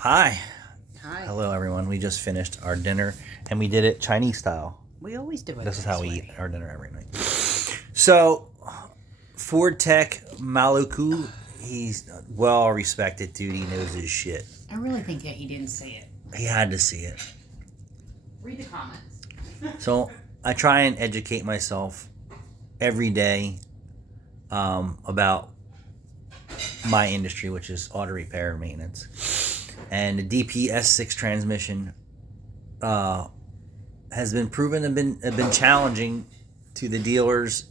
Hi. Hi. Hello, everyone. We just finished our dinner, and we did it Chinese style. We always do it. This is how we eat our dinner every night. So, Ford Tech Maluku, he's well respected, dude. He knows his shit. I really think that he didn't say it. He had to see it. Read the comments. So, I try and educate myself every day about my industry, which is auto repair and maintenance. And the DPS6 transmission has been proven to have been challenging to the dealers,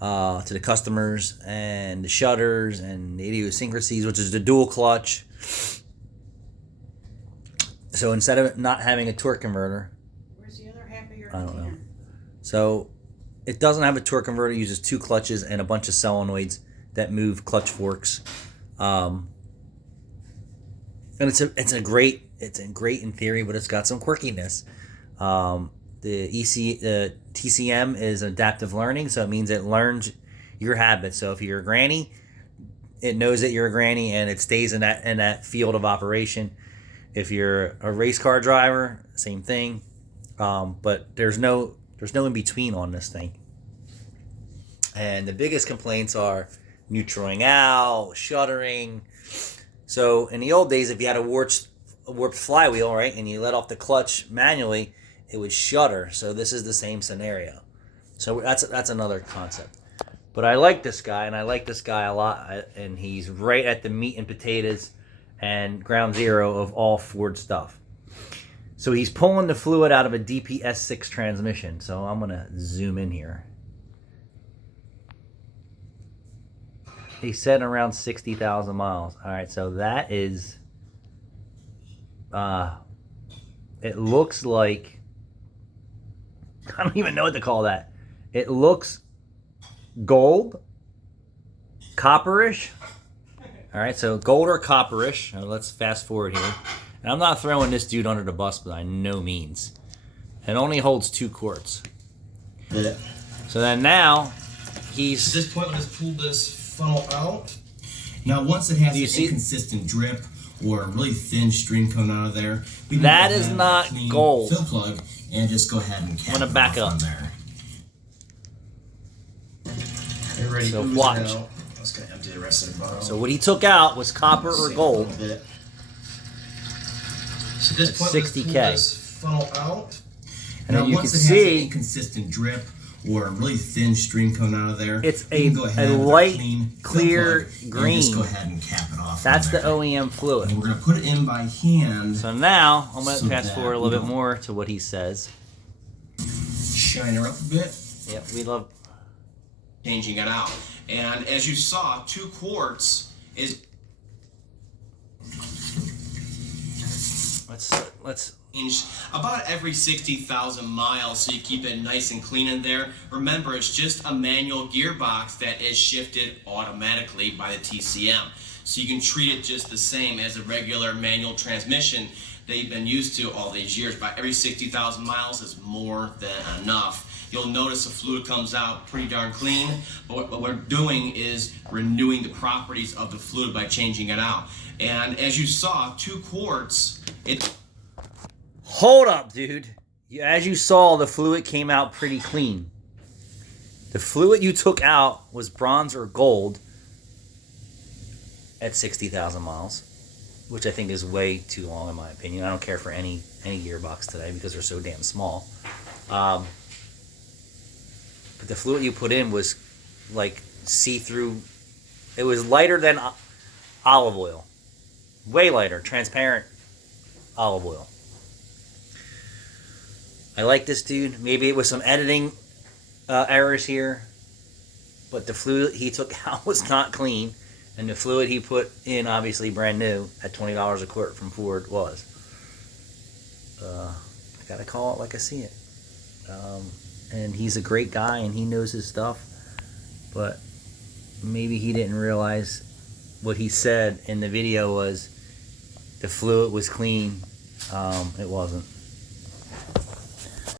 to the customers, and the shutters and the idiosyncrasies, which is the dual clutch. So instead of not having a torque converter, Where's the other half of your I don't know. So it doesn't have a torque converter. It uses two clutches and a bunch of solenoids that move clutch forks. And it's great in theory, but it's got some quirkiness. The TCM is adaptive learning, so it means it learns your habits. So if you're a granny, it knows that you're a granny and it stays in that field of operation. If you're a race car driver, same thing. But there's no in between on this thing. And the biggest complaints are neutraling out, shuttering. So in the old days, if you had a warped flywheel, right, and you let off the clutch manually, it would shutter. So this is the same scenario. So that's another concept. But I like this guy, and I like this guy a lot. And he's right at the meat and potatoes and ground zero of all Ford stuff. So he's pulling the fluid out of a DPS6 transmission. So I'm going to zoom in here. He said around 60,000 miles. All right, so that is, it looks like, I don't even know what to call that. It looks gold, copperish. All right, so gold or copperish. Now let's fast forward here. And I'm not throwing this dude under the bus by no means. It only holds 2 quarts. Yeah. So then now, he's... At this point, let's pull this funnel out. Now, once it has an inconsistent drip or a really thin stream coming out of there, we can that is not gold. Fill plug and just go ahead and cap I'm gonna back it off up on there. You're ready. So watch. I was gonna empty the rest of the bottle. So what he took out was copper or gold. So at this point, 60K. let's pull this funnel out. And now, then you once can it has an see inconsistent drip or a really thin stream coming out of there, it's we can go ahead a with light, clean clear fill plug green. And just go ahead and cap it off. That's the there. OEM fluid. And we're gonna put it in by hand. So now I'm going to So fast that forward a we little bit don't- more to what he says. Shine her up a bit. Yep, we love. Changing it out. And as you saw, 2 quarts is Let's. about every 60,000 miles, so you keep it nice and clean in there. Remember, it's just a manual gearbox that is shifted automatically by the TCM. So you can treat it just the same as a regular manual transmission that you've been used to all these years. By every 60,000 miles is more than enough. You'll notice the fluid comes out pretty darn clean, but what we're doing is renewing the properties of the fluid by changing it out. And as you saw, 2 quarts, Hold up, dude. As you saw, the fluid came out pretty clean. The fluid you took out was bronze or gold at 60,000 miles, which I think is way too long in my opinion. I don't care for any gearbox today because they're so damn small. But the fluid you put in was like see-through. It was lighter than olive oil. Way lighter, transparent olive oil. I like this dude. Maybe it was some editing errors here, but the fluid he took out was not clean, and the fluid he put in, obviously brand new, at $20 a quart from Ford, was. I gotta call it like I see it. And he's a great guy, and he knows his stuff, but maybe he didn't realize what he said in the video was the fluid was clean. It wasn't.